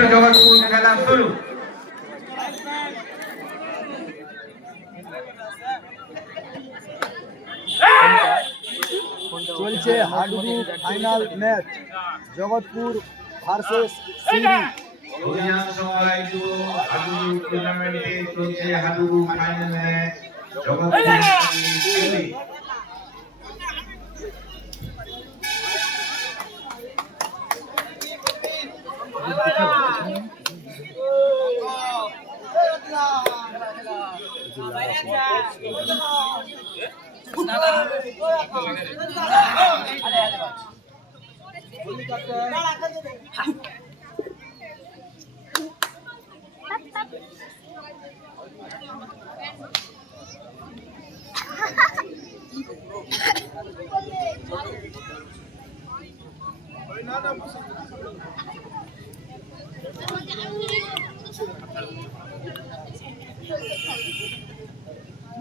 একটু জগৎপুর খেলা শুরু। চলছে hadudu final match, Jagatpur versus Suri. Abhijan সময় হাডুডু টুর্নামেন্টে চলছে হাডুডু ফাইনাল ম্যাচ, জগৎপুর সিউড়ি।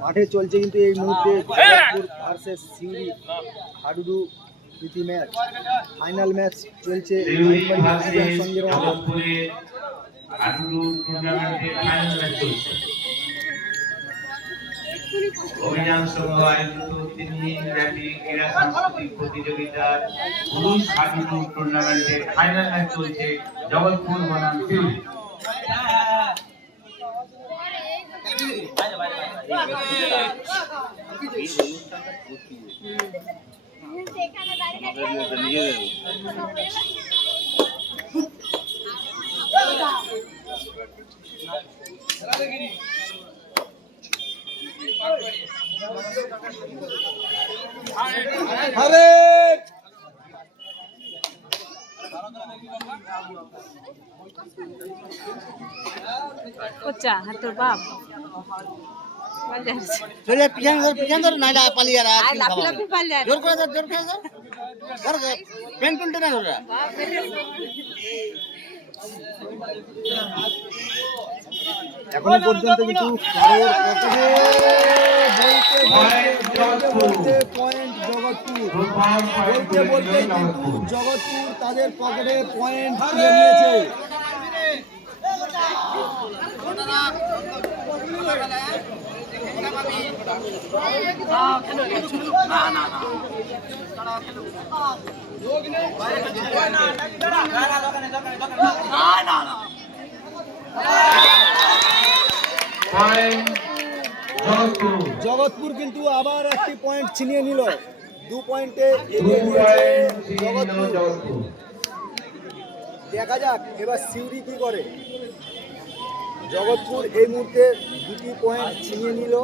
মাঠে চলছে কিন্তু এই মুহূর্তে জগৎপুর ভার্সেস সিউড়ি হাডুডু প্রীতি ম্যাচ, ফাইনাল ম্যাচ চলছে। অভিযান সংঘ আয়োজিত 3 দিন ব্যাপী ক্রীড়া সাংস্কৃতিক প্রতিযোগিতার পুরুষ হাডুডু টুর্নামেন্টের ফাইনাল ম্যাচ চলছে জগৎপুর বনাম সিউড়ি। কোচা তোর বাপ চলে পিছন ধর নাইলে পালিয়ে আর লাফি লাফি পালিয়ে জোর করে ধর, জোর করে ধর পেন তুলতে না ধরা। এখনো পর্যন্ত কিন্তু পয়েন্ট জগৎপুর তাদের পকেটে পয়েন্ট তুলে নিয়েছে। জগৎপুর কিন্তু আবার একটি পয়েন্ট ছিনিয়ে নিল, 2 পয়েন্টে এগিয়ে নিয়েছে জগৎপুর। দেখা যাক এবার সিউড়ি কি করে। জগৎপুর এই মুহূর্তে 2টি পয়েন্ট ছিনিয়ে নিল।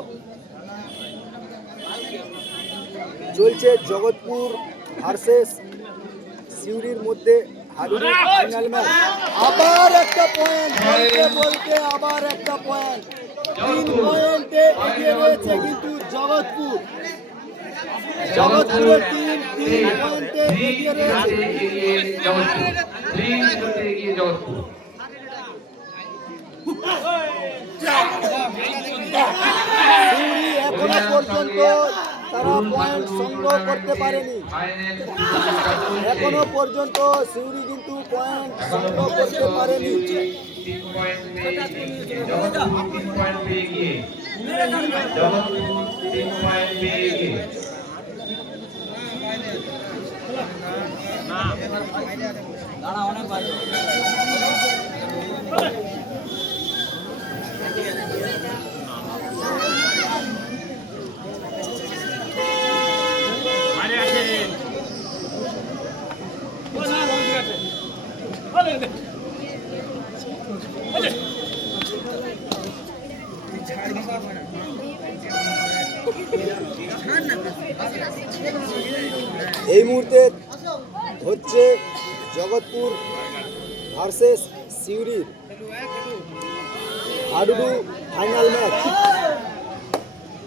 চলছে জগৎপুর ভার্সেস সিউড়ির মধ্যে হাডুডু ফাইনাল ম্যাচ। আবার একটা পয়েন্ট, বলতে আবার একটা পয়েন্ট, 3 পয়েন্টে এগিয়ে রয়েছে কিন্তু জগৎপুর। জগৎপুরের 3 পয়েন্টে এগিয়ে রয়েছে সিউড়ি। এখনো পর্যন্ত তারা পয়েন্ট সংগ্রহ করতে পারেনি, এখনো পর্যন্ত সিউড়ি কিন্তু পয়েন্ট সংগ্রহ করতে পারেনি। এই মুহূর্তে হচ্ছে জগৎপুর ভার্সেস সিউড়ির হাডুডু ফাইনাল ম্যাচ,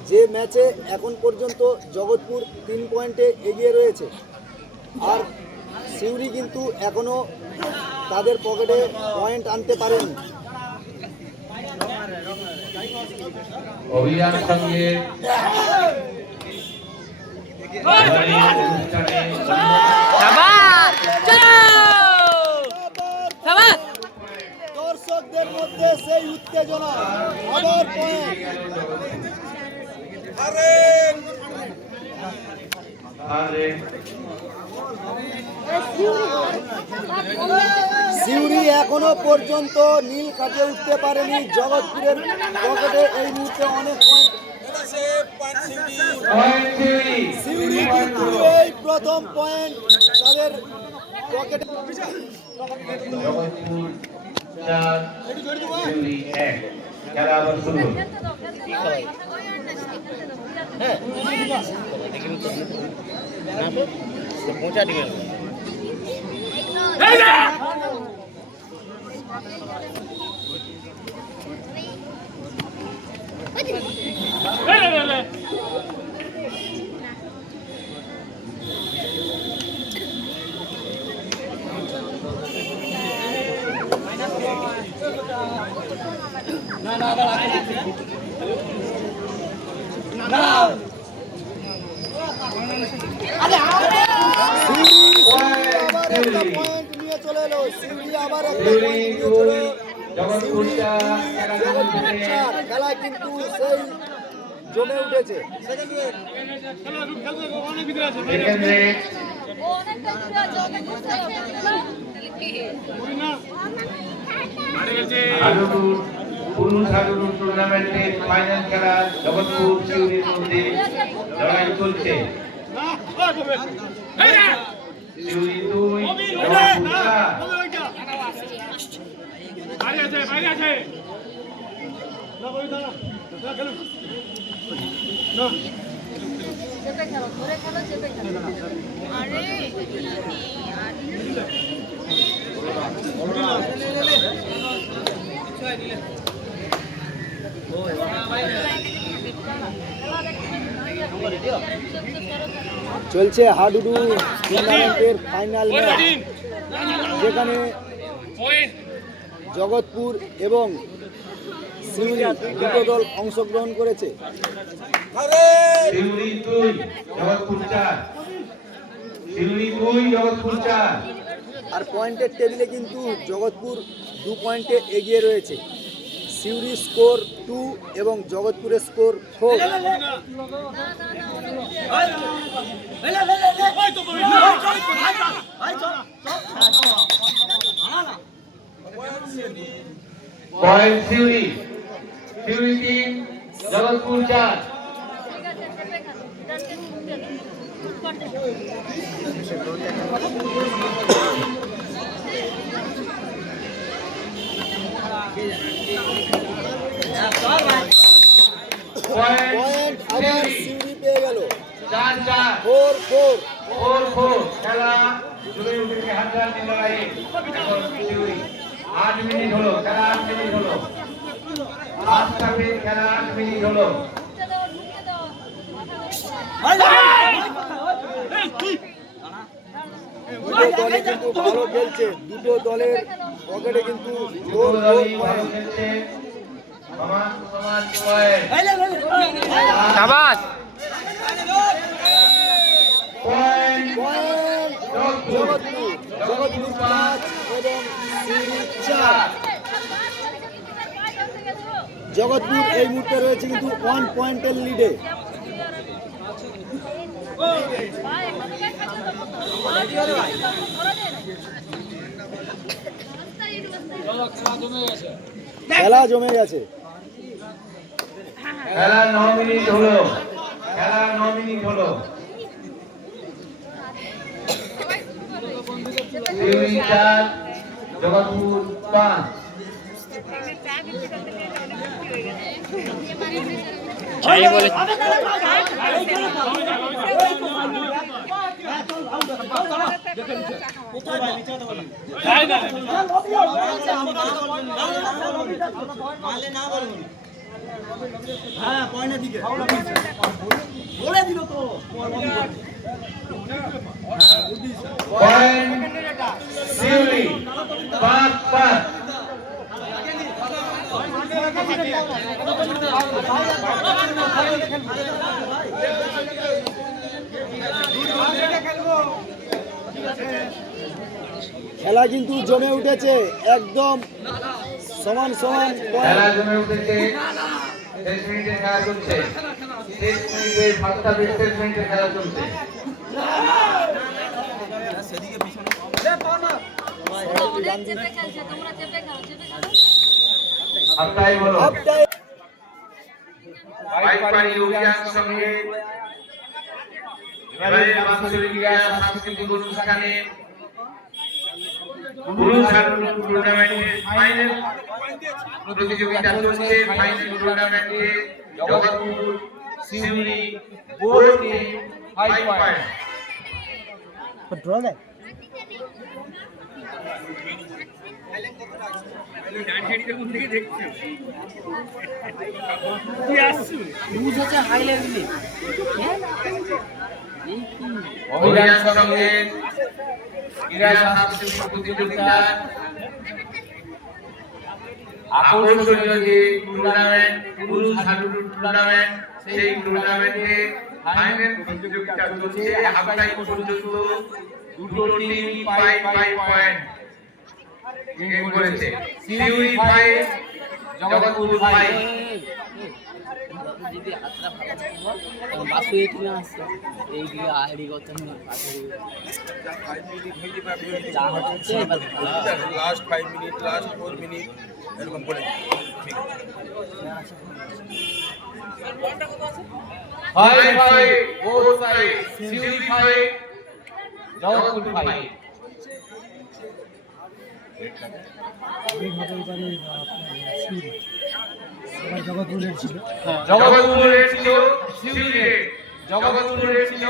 যে ম্যাচে এখন পর্যন্ত জগৎপুর 3 পয়েন্টে এগিয়ে রয়েছে। আর সিউড়ি কিন্তু এখনো তাদের পকেটে পয়েন্ট আনতে পারেনি। অভিযান সঙ্গে সেই উত্তেজনা, আবার পয়েন্ট। সিউড়ি এখনো পর্যন্ত নীল কাটে উঠতে পারেনি। জগৎপুরের পকেটে এই মুহূর্তে অনেক পয়েন্ট। সিউড়ি কিন্তু এই প্রথম পয়েন্ট তাদের পকেটে। জগৎপুর 4 সিউড়ি 1 খেলা আবার শুরু হলো। পৌঁছা দিবেন আবার একটা পয়েন্ট নিয়ে চলে এলো। সিউড়ি আবার একটা পয়েন্ট নিয়ে চলে এলো। জগৎপুর 4 জগৎপুর 4 খেলা কিন্তু সেই জমে উঠেছে। সেকেন্ডে হাডুডু পুরুষ হাডুডু টুর্নামেন্টের ফাইনাল খেলা জগৎপুর সিউড়ির মধ্যে লড়াই চলছে। সিউড়ি 2 জগৎপুর 4 চলছে হাডুডু টুর্নামেন্টের ফাইনাল ম্যাচ, যেখানে জগৎপুর এবং সিউড়ি দুটো দল অংশগ্রহণ করেছে। সিউড়ি 2 জগৎপুর 4 সিউড়ি 2 জগৎপুর 4। আর পয়েন্টের টেবিলে কিন্তু জগৎপুর 2 পয়েন্টে এগিয়ে রয়েছে। সিউড়ি স্কোর 2 এবং জগৎপুরের score 4। Point Suri 3 Jagatpur 4। Point আবার সিউড়ি পেয়ে গেল। 4-4 4-4। খেলা জুড়ে উঠেছে হাড্ডাহাড্ডি লড়াইয়ে। এখন সিউড়ি 8 মিনিট হলো, খেলা 8 মিনিট হলো। খেলা 8 মিনিট হলো। দুটো দলই কিন্তু ভালো খেলছে। দুটো দলের পকেটে কিন্তু দুটো দলই ভালো খেলছে। সমান সমান পয়েন্ট। শাবাশ পয়েন্ট পয়েন্ট জগৎপুর 5 এবং সিউড়ি 4। জগৎপুর এই মুহূর্তে রয়েছে কিন্তু 1 পয়েন্টের লিডে। খেলা জমে গেছে। খেলা 9 মিনিট হলো। খেলা 9 মিনিট হলো। সিউড়ি 4 জগৎপুর 5। চাই বলে হ্যাঁ পয়েন্টের দিকে বলে দিল তো। পয়েন্ট সিউড়ি 5-5। খেলা কিন্তু জমে উঠেছে, একদম সমান সমান খেলা জমে উঠেছে। 6 মিনিটের খেলা চলছে। 6 মিনিটের 7 মিনিটের খেলা চলছে। আপনাই বলো। পাইকারি অভিযান সঙ্গে এবারে বাৎসরিক ক্রীড়া সাংস্কৃতিক অনুষ্ঠানে পুরুষ হাডুডু টুর্নামেন্টের ফাইনাল প্রতিযোগিতা চলছে। ফাইনাল টুর্নামেন্টে Jagatpur Suri board team 5 point. অভিযান সঙ্গে ক্রীড়া সাংস্কৃতিক প্রতিযোগিতা আকর্ষণীয় যে টুর্নামেন্ট পুরুষ হাডুডু টুর্নামেন্ট, সেই টুর্নামেন্টে ফাইনাল প্রতিযোগিতা চলছে। হাফ টাইম পর্যন্ত দুটো টিম 5 পয়েন্ট গেইন করেছে। সিউড়ি 5 জগৎপুর 5। যদি হাতটা ভালো বাসু এটি না আসছে এই দিকে আইডি করতে না লাস্ট 5 মিনিট লাস্ট 4 মিনিট এরকম বলে ঠিক আছে। 5 both side সিউড়ি 5 জগৎপুর 5। জগৎপুরের ছিল সিউড়ি, জগৎপুরের ছিল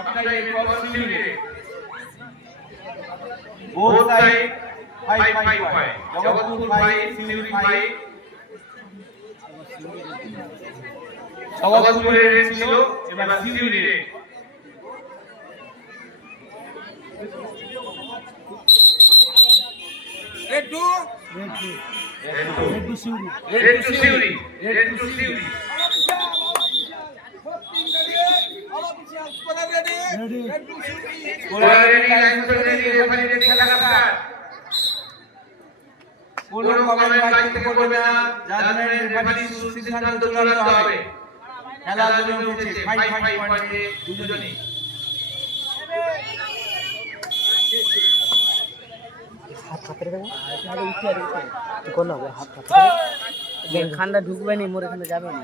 আপনার এরপর সিউড়ি। both side 5 Jagatpur 5 Suri 5। জগৎপুরের ছিল এবার সিউড়ি। Raid to Suri. কোলারেরি লাইনসরেরি রেফারির খেলা স্টার্ট। কোনো কমেন্ট বাড়িতে করবে না, জাজমেন্ট রেফারি সিদ্ধান্ত চূড়ান্ত হবে। খেলা জমে উঠেছে 5 পয়েন্টে দুজনেই। খান্ডা ঢুকবে নি মোর এখানে যাবে না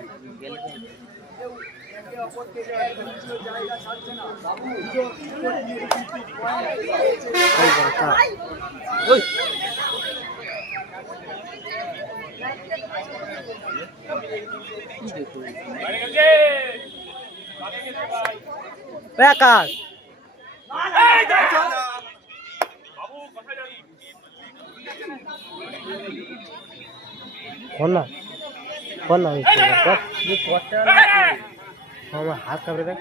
আকাশ না আমার হাত কাপড়ে দেখ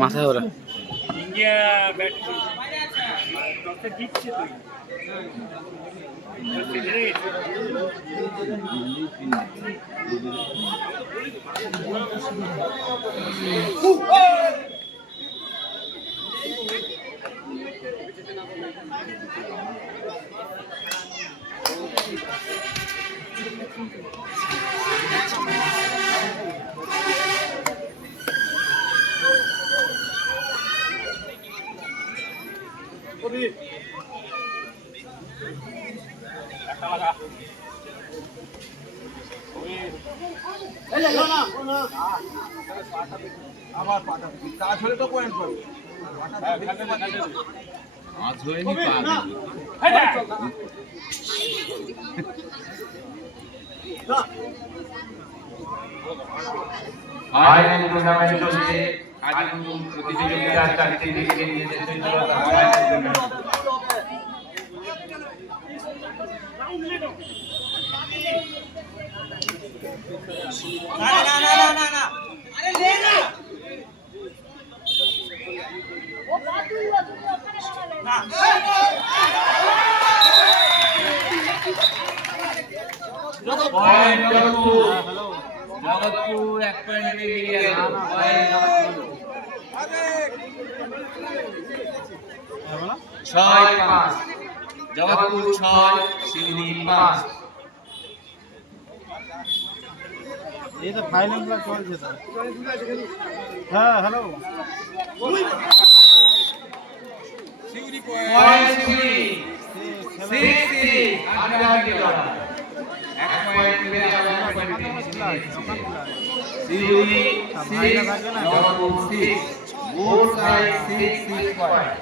মাথায় ওরা আমার পাটা কাজ হলে তো পয়েন্ট পাবে। আজ হয়নি পাবে। ফাইনাল টুর্নামেন্ট চলছে। আজ প্রতিযোগিতা 4টি দিকে নিয়ে যেতে জগৎপুর 1 পয়েন্ট এগিয়ে গেল। 6-5 জগৎপুর 6 সিউড়ি 5। এই তো ফাইনাল ক্লাস চলছে তো। হ্যাঁ হ্যালো সিউড়ি পয়েন্ট সিউড়ি 6-6 আগামী লড়াই 1 পয়েন্ট পেয়ে গেল। 1 point Suri 6 Jagatpur 6 both sides 6 point.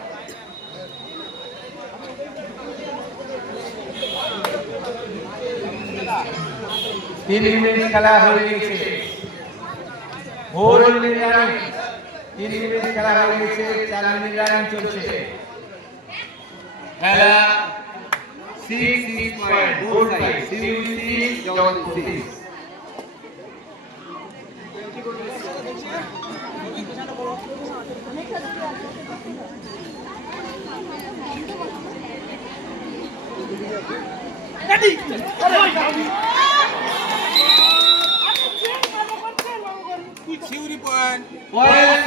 তিন মিনিট খেলা হয়ে গেছে। তিন মিনিট খেলা হয়ে গেছে। 4 মিনিট রানিং চলছে। খেলা 6 point both sides Suri 6 Jagatpur 6। Suri point point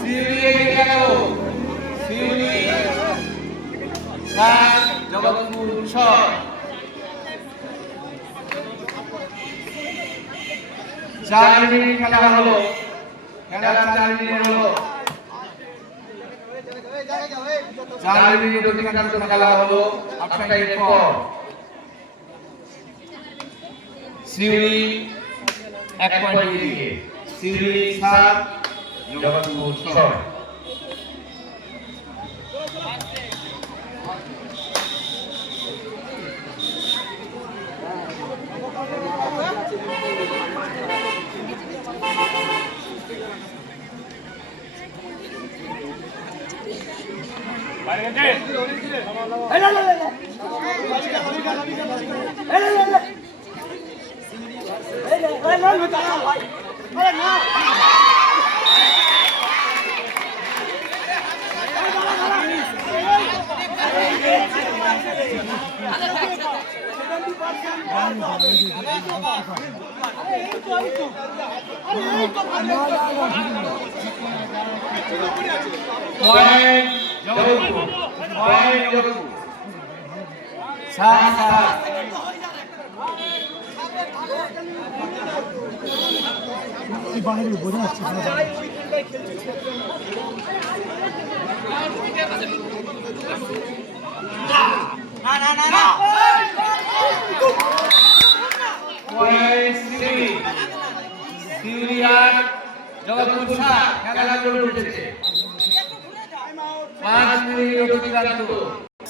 Suri এগিয়ে গেল। সিউড়ি 7 জগৎপুর 6। 4 মিনিট খেলা হলো। খেলা 4 মিনিট হলো। 4 মিনিট অতিক্রান্ত খেলা হলো। আপনার পর সিউড়ি 1 পয়েন্ট এগিয়ে। সিউড়ি 7 জগৎপুর 6। পয়েন্ট জগৎপুর 7-7। সিউড়ি 8 জগৎপুর 7। খেলা জোর উঠেছে। 5 মিনিট অতিক্রান্ত।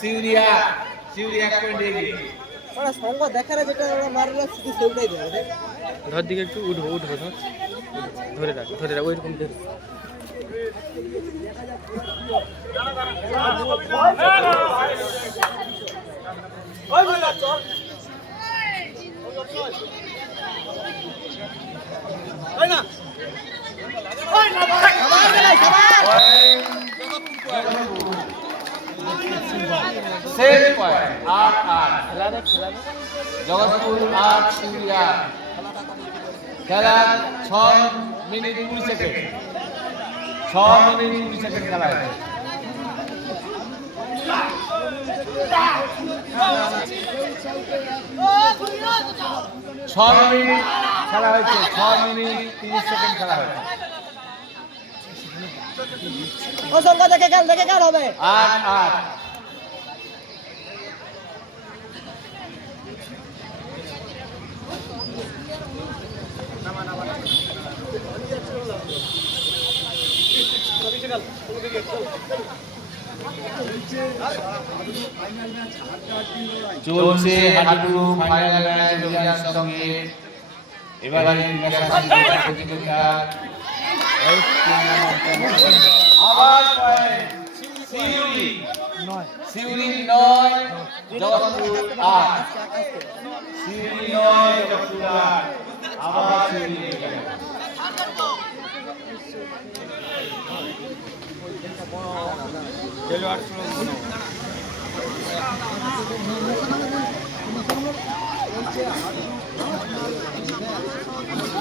সিউড়ি 8 1 পয়েন্ট এগিয়ে। ওরা সঙ্গ দেখারে যেটা ওরা মারলো শুধু সেটাই দেবে। ধর দিকে একটু উঠবো ধরে রাখ ওইরকম ধরে। Set point 8-8 Jagatpur 8 Suri 8। খেলা 6 মিনিট 20 সেকেন্ড। 6 মিনিট 20 সেকেন্ড খেলা হয়েছে। 6 মিনিট খেলা হয়েছে। 6 মিনিট 30 সেকেন্ড খেলা হয়েছে। ও সঙ্গ দেখে খেল হবে। 8-8 চলছে হাডুডু ফাইনাল ম্যাচ অভিযান সঙ্গে। এবারে প্রতিযোগিতা আবার সিউড়ি 9 জগৎপুর 8। সিউড়ি 9 জগৎপুর 8। আবার সিউড়ি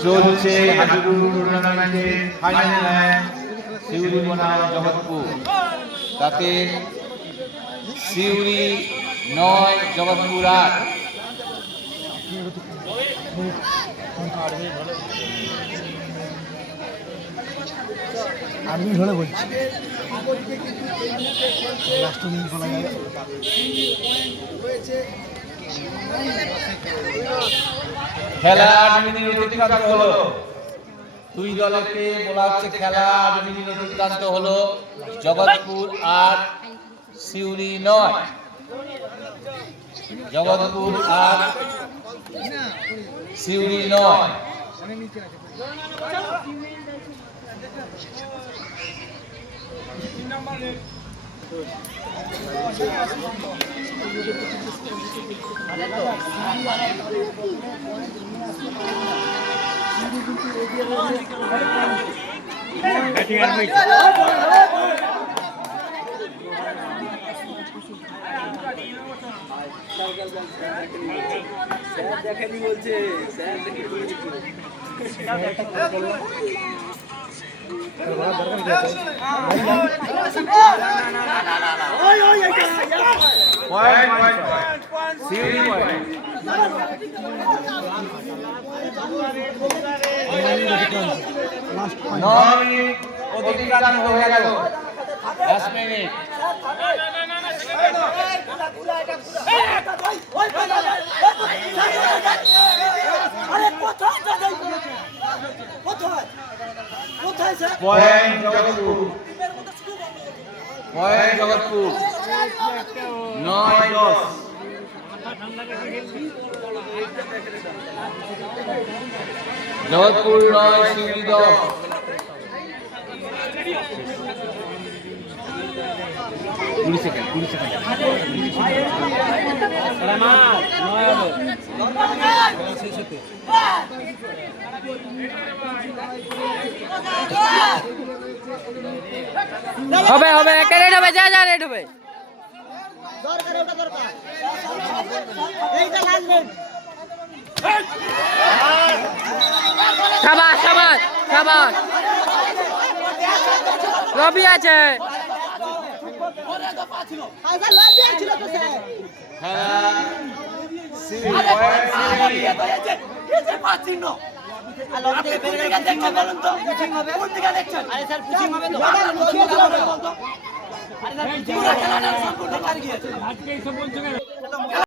চলছে হাডুডু টুর্নামেন্টের ফাইনাল ম্যাচ সিউড়ি বনাম জগৎপুর। তাতে সিউড়ি 9 জগৎপুর 8। আমি ধরে বলছি খেলা 8 মিনিট অতিক্রান্ত হলো। দুই দলকে বলা হচ্ছে খেলা 8 মিনিট অতিক্রান্ত হলো। জগৎপুর 8 সিউড়ি 9। জগৎপুর 8 সিউড়ি 9। সিউড়ি পয়েন্ট। 9 মিনিট অতিক্রান্ত হয়ে গেল। 10 minute. Point Jagatpur. Point Jagatpur 9-10। Jagatpur 9 Suri 10। হবে হবে একটা রেড হবে, যা যা রেড হবে। শাবাশ শাবাশ শাবাশ, রবি আছে। হবে